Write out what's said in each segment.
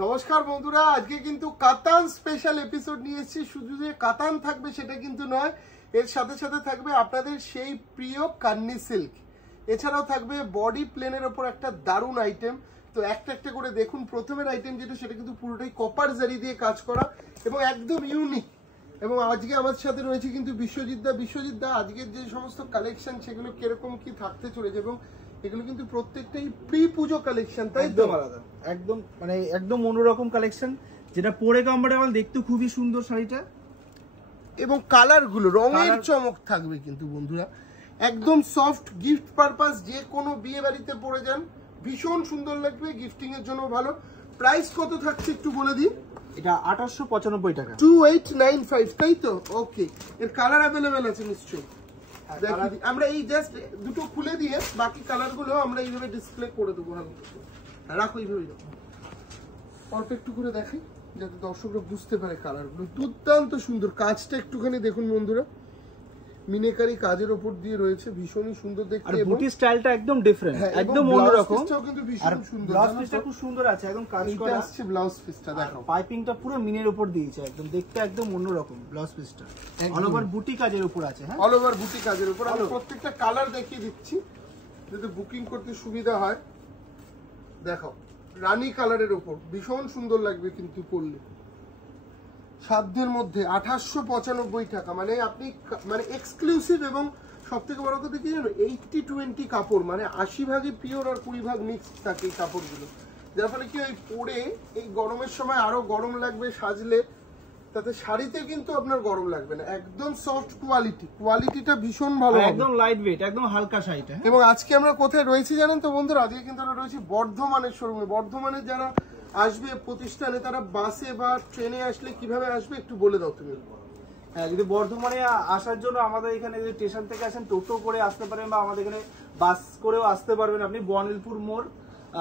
নমস্কার বন্ধুরা, আজকে কিন্তু কাতান স্পেশাল এপিসোড নিয়ে এসেছি। শুধু যে কাতান থাকবে সেটা কিন্তু নয়, এর সাথে সাথে থাকবে আপনাদের সেই প্রিয় কান্নি সিল্ক। এছাড়াও থাকবে বডি প্লেনের ওপর একটা দারুণ আইটেম। তো একটা একটা করে দেখুন। প্রথমের আইটেম যেটা, সেটা কিন্তু পুরোটাই কপার জারি দিয়ে কাজ করা এবং একদম ইউনিক। এবং আজকে আমার সাথে রয়েছে কিন্তু বিশ্বজিৎ দা। আজকের যে সমস্ত কালেকশন সেগুলো কিরকম কি থাকতে চলেছে, এবং এগুলো কিন্তু প্রত্যেকটাই প্রি পুজো কালেকশন, তাই তো? আলাদা, একদম মানে একদম অন্যরকম কালেকশন, যেটা পরে কমফোর্টেবল, দেখতে খুবই সুন্দর শাড়িটা। এবং কালারগুলো রঙের চমক থাকবে কিন্তু বন্ধুরা, একদম সফট। গিফট পারপাস যে কোনো বিয়ে বাড়িতে পরে যান, ভীষণ সুন্দর লাগবে, গিফটিং এর জন্য ভালো। প্রাইস কত থাকছে একটু বলে দিন। এটা 2895 টাকা, 2895, তাই তো? ওকে, এর কালার अवेलेबल আছে নিশ্চয়ই। আমরা এই জাস্ট দুটো খুলে দিয়ে বাকি কালারগুলো আমরা এইভাবে ডিসপ্লে করে দেবো। রাখো এইভাবে, অল্প একটু করে দেখাই যাতে দর্শকরা বুঝতে পারে কালারগুলো। দুর্দান্ত সুন্দর। কাজটা একটুখানি দেখুন বন্ধুরা, মিনেকারি কাজের উপর দিয়ে রয়েছে, ভীষণই সুন্দর দেখতে। আর বুটি স্টাইলটা একদম ডিফারেন্ট, একদম অন্যরকম। কিন্তু ভীষণ সুন্দর, ব্লাউজ পিসটা খুব সুন্দর আছে, একদম কাজ করা আসছে। ব্লাউজ পিসটা দেখো, পাইপিংটা পুরো মিনের উপর দিয়েছে, একদম দেখতে একদম অন্যরকম। ব্লাউজ পিসটা অল ওভার বুটি কাজের উপর আছে। হ্যাঁ, অল ওভার বুটি কাজের উপর। আমি প্রত্যেকটা কালার দেখিয়ে দিচ্ছি যাতে বুকিং করতে সুবিধা হয়। দেখো, রানী কালারের উপর ভীষণ সুন্দর লাগবে কিন্তু পরলে। সাধ্যের মধ্যে 2895 টাকা, মানে আপনি মানে এক্সক্লুসিভ। এবং সব থেকে বড় কথা কি জানো, 80-20 কাপড়, মানে 80 ভাগই পিওর আর 20 ভাগ মিক্স থাকে এই কাপড়গুলো। যার ফলে কি ওই পরে এই গরমের সময় আরো গরম লাগবে সাজলে, তাতে শাড়িতে কিন্তু আপনার গরম লাগবে না। একদম সফট কোয়ালিটিটা ভীষণ ভালো, একদম লাইট ওয়েট, একদম হালকা শাড়িটা। এবং আজকে আমরা কোথায় রয়েছি জানেন তো বন্ধুরা? আজকে কিন্তু আমরা রয়েছি বর্ধমানের শোরুমে। বর্ধমানের যারা আসবে প্রতিষ্ঠানে, তারা বাসে বা ট্রেনে আসলে কিভাবে আসবে একটু বলে দাও তুমি। হ্যাঁ, যদি বর্ধমানে আসার জন্য আমাদের এখানে যদি স্টেশন থেকে আসেন, টোটো করে আসতে পারেন, বা আমাদের এখানে বাস করেও আসতে পারবেন। আপনি বর্ণিলপুর মোড়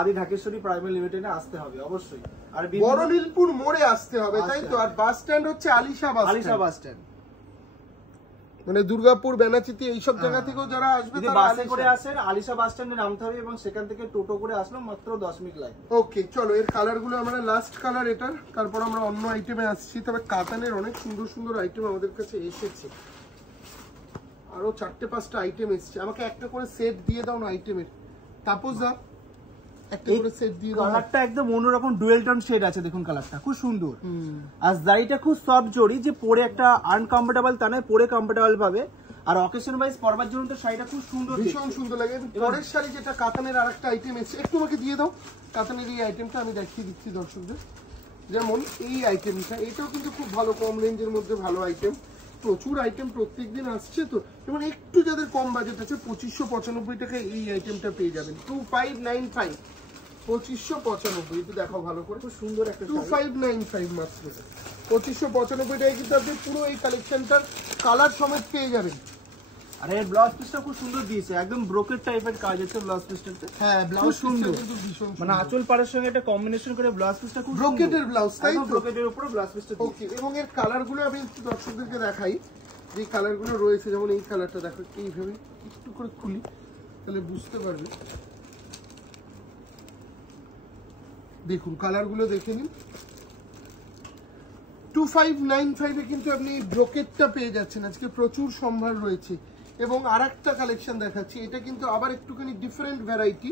আদি ঢাকেশ্বরী প্রাইমারি লিমিটেডে আসতে হবে অবশ্যই। আর বর্ণিলপুর মোড়ে আসতে হবে, তাই তো? আর বাস স্ট্যান্ড হচ্ছে আলিশা বাস স্ট্যান্ড, মানে দুর্গাপুর, বেনাচিতি এইসব জায়গা থেকেও যারা আসবে যদি বাসে করে আসেন, আলিশা বাস স্ট্যান্ডে নামতে হবে, এবং সেখান থেকে টোটো করে আসলে মাত্র 10 মিনিট লাগে। ওকে, চলো এর কালারগুলো আমরা লাস্ট কালার এটার, তারপর আমরা অন্য আইটেমে আসছি। তবে কাতানের অনেক সুন্দর সুন্দর আইটেম আমাদের কাছে এসেছে, আরো 4-5টা আইটেম এসেছে। আমাকে একটা করে সেট দিয়ে দাও না আইটেমের। তাপস দা, একটা করে সেট দিয়ে দাও। কালারটা একদম অন্যরকম ডুয়েল টোন শেড আছে, দেখুন কালারটা খুব সুন্দর। আর জারিটা খুব সফট জরি, যে পরে একটা আনকমফোর্টেবল তা নয়, পরে কমফোর্টেবল পাবে। আর অকেশন ওয়াইজ পরবার জন্য তো শাড়িটা খুব সুন্দর, ভীষণ সুন্দর লাগে। পরের শাড়ি যেটা কাতানের আরেকটা আইটেম এসেছে, একটু আমাকে দিয়ে দাও। কাতানের এই আইটেমটা আমি দেখিয়ে দিচ্ছি দর্শকদের। যেমন এই আইটেমটা, এটাও কিন্তু খুব ভালো, কম রেঞ্জের মধ্যে ভালো আইটেম। প্রচুর আইটেম প্রত্যেকদিন আসছে তো, এবং একটু যাদের কম বাজেট আছে 2595 টাকায় এই আইটেমটা পেয়ে যাবেন। 2595, 2595। একটু দেখো ভালো করে, খুব সুন্দর একটা 2595 মাত্র। 2595 টাকায় কিন্তু আপনি পুরো এই কালেকশনটার কালার সমেত পেয়ে যাবেন। আর এর ব্লাউজ পিসটা খুব সুন্দর দিয়েছে, একদম ব্রোকেট টাইপের কাজ আছে ব্লাউজ পিসটাতে। হ্যাঁ, ব্লাউজ সুন্দর কিন্তু ভীষণ, মানে আঁচল পাড়ের সঙ্গে একটা কম্বিনেশন করে ব্লাউজ পিসটা খুব ব্রোকেটের ব্লাউজ, তাই তো? ব্রোকেটের উপরে ব্লাউজ পিসটা। ওকে, এবং এর কালারগুলো আমি একটু দর্শকদেরকে দেখাই, যে কালারগুলো রয়েছে। যেমন এই কালারটা দেখো, এইভাবে একটু করে খুলি তাহলে বুঝতে পারবে। দেখুন কালারগুলো দেখে নিন। 2595 এ কিন্তু আপনি এই ব্রোকেটটা পেয়ে যাচ্ছেন। আজকে প্রচুর সম্ভার রয়েছে। এবং আরেকটা কালেকশন দেখাচ্ছি, এটা কিন্তু আবার একটুখানি ডিফারেন্ট ভ্যারাইটি।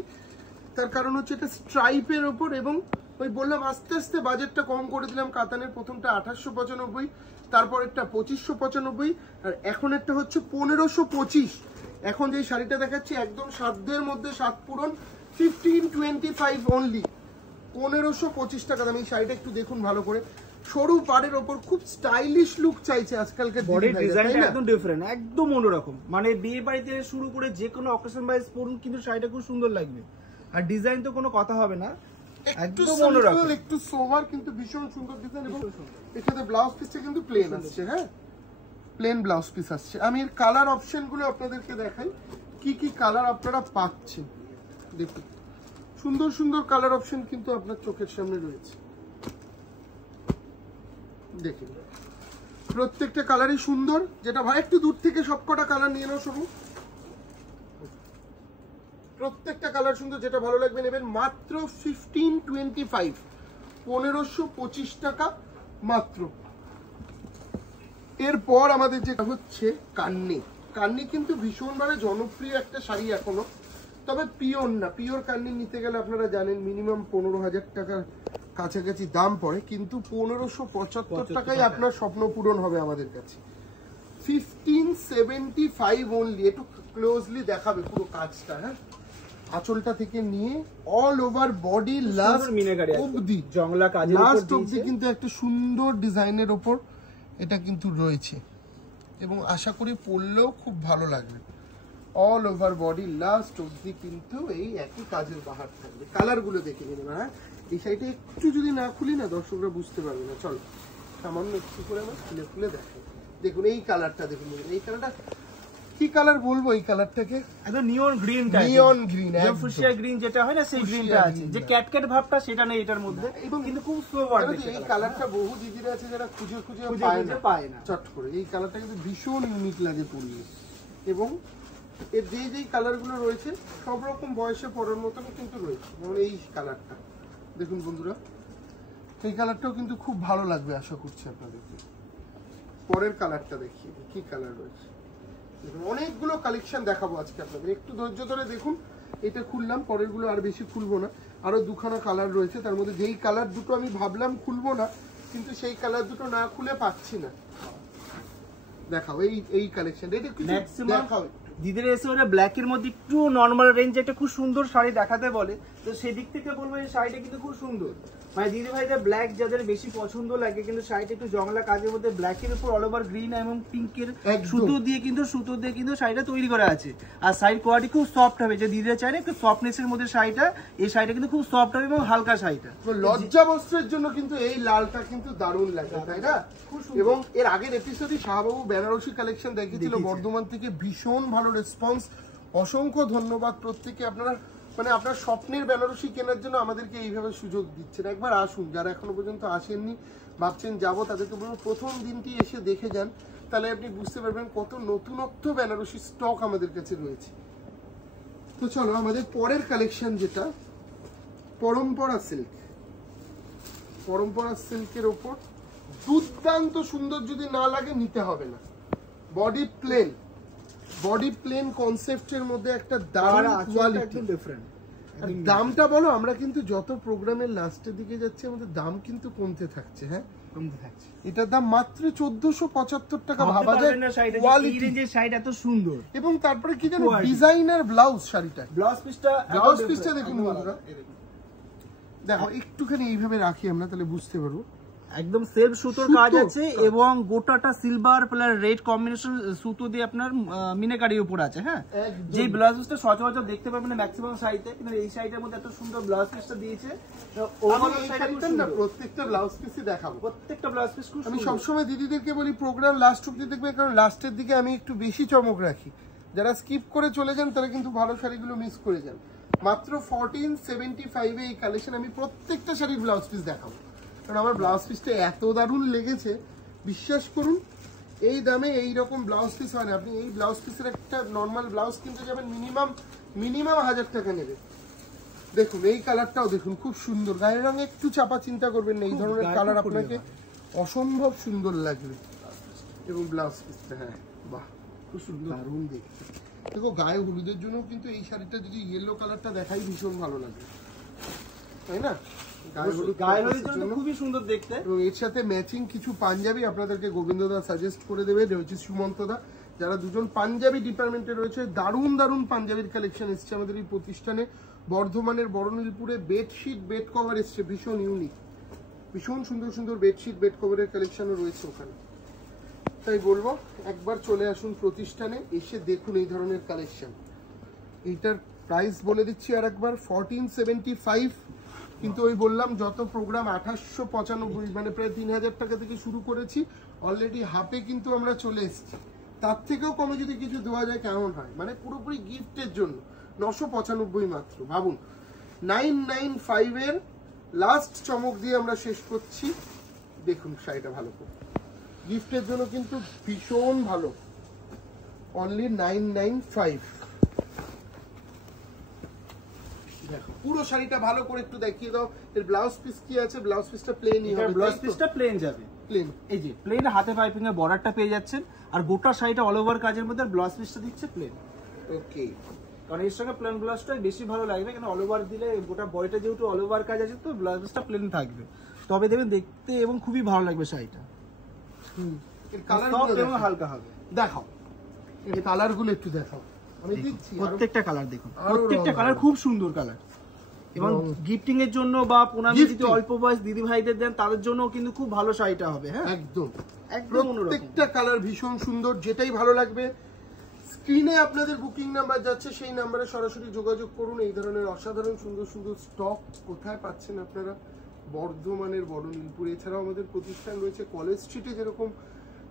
তার কারণ হচ্ছে এটা স্ট্রাইপের ওপর, এবং ওই বললাম আস্তে আস্তে বাজেটটা কম করে দিলাম। কাতানের প্রথমটা 2895, তারপর একটা 2595, আর এখন একটা হচ্ছে 1525। এখন যে শাড়িটা দেখাচ্ছি একদম সাধ্যের মধ্যে, সাত পূরণ, 1525 অনলি, 1525 টাকা দাম। এই শাড়িটা একটু দেখুন ভালো করে, সরু পাড়ের ওপর খুব স্টাইলিশ লুক চাইছে আজকালকার বডি ডিজাইনটা একদম ডিফারেন্ট, একদম অন্যরকম। মানে বিয়ে বাড়িতে শুরু করে যে কোনো অকেশন ওয়াইজ পরুন, কিন্তু শাড়িটা খুব সুন্দর লাগবে। আর ডিজাইন তো কোনো কথা হবে না, একদম অন্যরকম, একটু সোভার, কিন্তু ভীষণ সুন্দর ডিজাইন। এবং এর সাথে ব্লাউজ পিসটা কিন্তু প্লেন আসছে। হ্যাঁ, প্লেন ব্লাউজ পিস আসছে। আমি এর কালার অপশনগুলো আপনাদেরকে দেখাই, কি কি কালার আপনারা পাচ্ছেন। দেখুন সুন্দর সুন্দর কালার অপশন কিন্তু আপনার চোখের সামনে রয়েছে। দেখুন প্রত্যেকটা কালারই সুন্দর। যেটা ভাই একটু দূর থেকে সবকটা কালার নিয়ে নাও শুরু। প্রত্যেকটা কালার সুন্দর, যেটা ভালো লাগবে নেবেন। মাত্র 1525, 1525 টাকা মাত্র। এরপর আমাদের যেটা হচ্ছে কান্নি। কান্নি কিন্তু ভীষণভাবে জনপ্রিয় একটা শাড়ি এখনো, তবে পিওর না। পিওর কান্নি নিতে গেলে আপনারা জানেন মিনিমাম 15,000 টাকার কাছাকাছি দাম পড়ে, কিন্তু 1575 টাকায় আপনার স্বপ্ন পূরণ হবে আমাদের কাছে। 1575 অনলি। একটু ক্লোজলি দেখাবে পুরো কাজটা, হ্যাঁ, আঁচলটা থেকে নিয়ে অল ওভার বডি লাস্ট অবধি, জংলা কাজের উপর লাস্ট অবধি কিন্তু একটা সুন্দর ডিজাইনের ওপর এটা কিন্তু রয়েছে, এবং আশা করি পরলেও খুব ভালো লাগবে। অল ওভার বডি লাস্ট অবধি কিন্তু এই একই কাজের বাহার থাকবে। কালারগুলো দেখে নিন। হ্যাঁ, এই সাইডে একটু যদি না খুলি না দর্শকরা বুঝতে পারবে না। চলো সামান্য একটু করে আমরা খুলে খুলে দেখো। দেখুন এই কালারটা দেখুন, এই কালারটা কি কালার বলবো, এই কালারটাকে একদম নিয়ন গ্রিন টাইপ, নিয়ন গ্রিন, একদম ফুশিয়া গ্রিন যেটা হয় না সেই গ্রিনটা আছে, যে ক্যাটক্যাট ভাবটা সেটা নেই এটার মধ্যে, এবং কিন্তু খুব সোবার। এই কালারটা বহু দিদিরা আছে যারা খুঁজে খুঁজে পায় না চট করে। এই কালারটা কিন্তু ভীষণ ইউনিক লাগে পরলে, এবং এর যেই কালারগুলো রয়েছে সব রকম বয়সে পরার মতন কিন্তু রয়েছে। যেমন এই কালারটা দেখুন বন্ধুরা, এই কালারটাও কিন্তু খুব ভালো লাগবে আশা করছি আপনাদেরকে। পরের কালারটা দেখিয়ে কি কালার রয়েছে দেখুন। অনেকগুলো কালেকশন দেখাবো আজকে আপনাদের, একটু ধৈর্য ধরে দেখুন। এটা খুললাম, পরের গুলো আর বেশি খুলবো না, আরো দুখানা কালার রয়েছে। তার মধ্যে যেই কালার দুটো আমি ভাবলাম খুলবো না, কিন্তু সেই কালার দুটো না খুলে পাচ্ছি না। দেখাও এই কালেকশন, এটা কিছু দেখাও। দিদির এসে ওরা ব্ল্যাক এর মধ্যে একটু নরমাল রেঞ্জে একটা খুব সুন্দর শাড়ি দেখাতে বলে, তো সেদিক থেকে বলবো এই শাড়িটা কিন্তু খুব সুন্দর। মানে দিদি ভাইদের ব্ল্যাক যাদের বেশি পছন্দ লাগে, কিন্তু শাড়িটা একটু জংলা কাজের মধ্যে ব্ল্যাকের উপর অল ওভার গ্রিন এবং পিঙ্কের সুতো দিয়ে কিন্তু শাড়িটা তৈরি করা আছে। আর শাড়ির কোয়ালিটি খুব সফট হবে, যে দিদিরা চায় না একটু সফটনেসের মধ্যে শাড়িটা, এই শাড়িটা কিন্তু খুব সফট হবে এবং হালকা শাড়িটা। লজ্জা বস্ত্রের জন্য কিন্তু এই লালটা কিন্তু দারুণ লাগে, তাই না? এবং এর আগের এপিসোডে শাহবাবু বেনারসি কালেকশন দেখিয়েছিল বর্ধমান থেকে, ভীষণ ভালো রেসপন্স। অসংখ্য ধন্যবাদ প্রত্যেকে। আপনারা মানে আপনার স্বপ্নের বেনারসি কেনার জন্য আমাদেরকে এইভাবে সুযোগ দিচ্ছেন। একবার আসুন, যারা এখনো পর্যন্ত আসেননি, ভাবছেন যাবো, তাদেরকে বলবো প্রথম দিনটি এসে দেখে যান, তাহলে আপনি বুঝতে পারবেন কত নতুনত্ব বেনারসি স্টক আমাদের কাছে রয়েছে। তো চলো আমাদের পরের কালেকশন, যেটা পরম্পরা সিল্ক। পরম্পরা সিল্কের ওপর দুর্দান্ত সুন্দর, যদি না লাগে নিতে হবে না। বডি প্লেন কনসেপ্টের মধ্যে একটা দারুণ কোয়ালিটি, ডিফারেন্ট। দামটা বলো, আমরা কিন্তু যত প্রোগ্রামের লাস্টের দিকে যাচ্ছি আমাদের দাম কিন্তু কমতে থাকছে। হ্যাঁ, কমতে থাকছে। এটার দাম মাত্র 1475 টাকা। ভাবা যায় কোয়ালিটি, শাড়িটা এত সুন্দর, এবং তারপরে কি জানো, ডিজাইনার ব্লাউজ। শাড়িটা ব্লাউজ পিসটা দেখুন বন্ধুরা, দেখো একটুখানি এইভাবে রাখি আমরা, তাহলে বুঝতে পারবো। একদম সেলফ সুতোর কাজ আছে, এবং গোটাটা সিলভার প্লাস রেড কম্বিনেশন সুতো দিয়ে আপনার মিনাকারির উপর আছে। হ্যাঁ, যে ব্লাউজ পিসটা সচরাচর দেখতে পাবেন না ম্যাক্সিমাম শাড়িতে, কিন্তু এই শাড়িটার মধ্যে এত সুন্দর ব্লাউজ পিসটা দিয়েছে। প্রত্যেকটা ব্লাউজ পিসই দেখাবো, প্রত্যেকটা ব্লাউজ পিস খুব। আমি সবসময় দিদিদেরকে বলি প্রোগ্রাম লাস্ট অব্দি দেখবে, কারণ লাস্টের দিকে আমি একটু বেশি চমক রাখি। যারা স্কিপ করে চলে যান তারা কিন্তু ভালো শাড়িগুলো মিস করে যান। মাত্র 1475 এই কালেকশন। আমি প্রত্যেকটা শাড়ির ব্লাউজ পিস দেখাবো, কারণ আমার ব্লাউজ পিসটা এত দারুণ লেগেছে, বিশ্বাস করুন। এই দামে এই রকম ব্লাউজ পিস হয় না। আপনি এই ব্লাউজ পিসের একটা নর্মাল ব্লাউজ কিনতে যাবেন মিনিমাম 1000 টাকা নেবে। দেখুন এই কালারটাও দেখুন, খুব সুন্দর। গায়ের রঙে একটু চাপা চিন্তা করবেন না, এই ধরনের কালার আপনাকে অসম্ভব সুন্দর লাগবে। এবং ব্লাউজ পিসটা, হ্যাঁ বাহ, খুব সুন্দর, দারুণ দেখতে। দেখো গায়ে হলুদের জন্য কিন্তু এই শাড়িটা যদি ইয়েলো কালারটা দেখাই ভীষণ ভালো লাগবে, তাই না? খুবই সুন্দর দেখতে। এবং এর সাথে ম্যাচিং কিছু পাঞ্জাবি আপনাদেরকে গোবিন্দদা সাজেস্ট করে দেবে, রয়েছে সুমন্তদা, যারা দুজন পাঞ্জাবি ডিপার্টমেন্টে রয়েছে। দারুণ দারুণ পাঞ্জাবির কালেকশন এসছে আমাদের এই প্রতিষ্ঠানে। বর্ধমানের বড়নীলপুরে বেডশিট বেড কভার এসছে, ভীষণ ইউনিক, ভীষণ সুন্দর সুন্দর বেডশিট বেড কভারের কালেকশনও রয়েছে ওখানে। তাই বলবো একবার চলে আসুন প্রতিষ্ঠানে, এসে দেখুন এই ধরনের কালেকশন। এইটার প্রাইস বলে দিচ্ছি আর একবার, 1475। কিন্তু ওই বললাম যত প্রোগ্রাম 2895, মানে প্রায় 3000 টাকা থেকে শুরু করেছি, অলরেডি হাফে কিন্তু আমরা চলে এসেছি। তার থেকেও কমে যদি কিছু দেওয়া যায় কেমন হয়, মানে পুরোপুরি গিফটের জন্য 995 মাত্র। ভাবুন, 995 এর লাস্ট চমক দিয়ে আমরা শেষ করছি। দেখুন শাড়িটা ভালো করে, গিফটের জন্য কিন্তু ভীষণ ভালো। অনলি 995। দেখো পুরো শাড়িটা ভালো করে একটু দেখিয়ে দাও। এর ব্লাউজ পিস কি আছে? ব্লাউজ পিসটা প্লেনই হবে, ব্লাউজ পিসটা প্লেন যাবে, প্লেন। এই যে প্লেন হাতে পাইপিং এর বর্ডারটা পেয়ে যাচ্ছেন, আর গোটা শাড়িটা অল ওভার কাজের মধ্যে ব্লাউজ পিসটা দিচ্ছে প্লেন। ওকে, কারণ এর সঙ্গে প্লেন ব্লাউজটাই বেশি ভালো লাগবে, কারণ অল ওভার দিলে গোটা বডিটা যেহেতু অল ওভার কাজ আছে তো ব্লাউজটা প্লেন থাকবে, তবে দেখবেন দেখতে এবং খুবই ভালো লাগবে শাড়িটা। এর কালার এবং হালকা হবে। দেখাও, এর কালার গুলো একটু দেখাও। আমি দিচ্ছি প্রত্যেকটা কালার দেখুন, আরো প্রত্যেকটা রং কালার খুব সুন্দর কালার, এবং গিফটিং এর জন্য বা প্রণামী যদি অল্প বয়স দিদি ভাইদের দেন তাদের জন্য কিন্তু খুব ভালো শাড়িটা হবে। হ্যাঁ একদম একদম অন্যরকম। প্রত্যেকটা কালার ভীষণ সুন্দর, যেটাই ভালো লাগবে স্ক্রিনে আপনাদের বুকিং নাম্বার যাচ্ছে, সেই নাম্বারে সরাসরি যোগাযোগ করুন। এই ধরনের অসাধারণ সুন্দর সুন্দর স্টক কোথায় পাচ্ছেন আপনারা? বর্ধমানের বড়নীলপুর। এছাড়াও আমাদের প্রতিষ্ঠান রয়েছে কলেজ স্ট্রিটে, যেরকম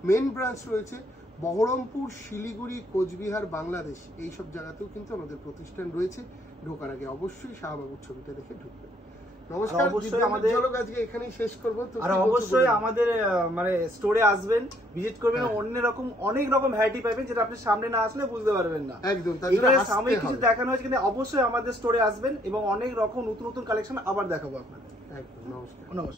মেন ব্রাঞ্চ রয়েছে, বহরমপুর, শিলিগুড়ি, কোচবিহার, বাংলাদেশ, এই সব জায়গাতেও কিন্তু আমাদের প্রতিষ্ঠান রয়েছে। ঢোকার আগে অবশ্যই শাহবাবুর ছবিটা দেখে ঢুকবেন। নমস্কার, অবশ্যই আমাদের ঝলক আজকে এখানেই শেষ করবো। তো আর অবশ্যই আমাদের মানে স্টোরে আসবেন, ভিজিট করবেন, অন্যরকম অনেক রকম ভ্যারাইটি পাবেন যেটা আপনি সামনে না আসলে বুঝতে পারবেন না। একদম, এগুলো সাময়িক কিছু দেখানো হয়েছে, কিন্তু অবশ্যই আমাদের স্টোরে আসবেন এবং অনেক রকম নতুন নতুন কালেকশন আবার দেখাবো আপনাদের। একদম, নমস্কার। নমস্কার।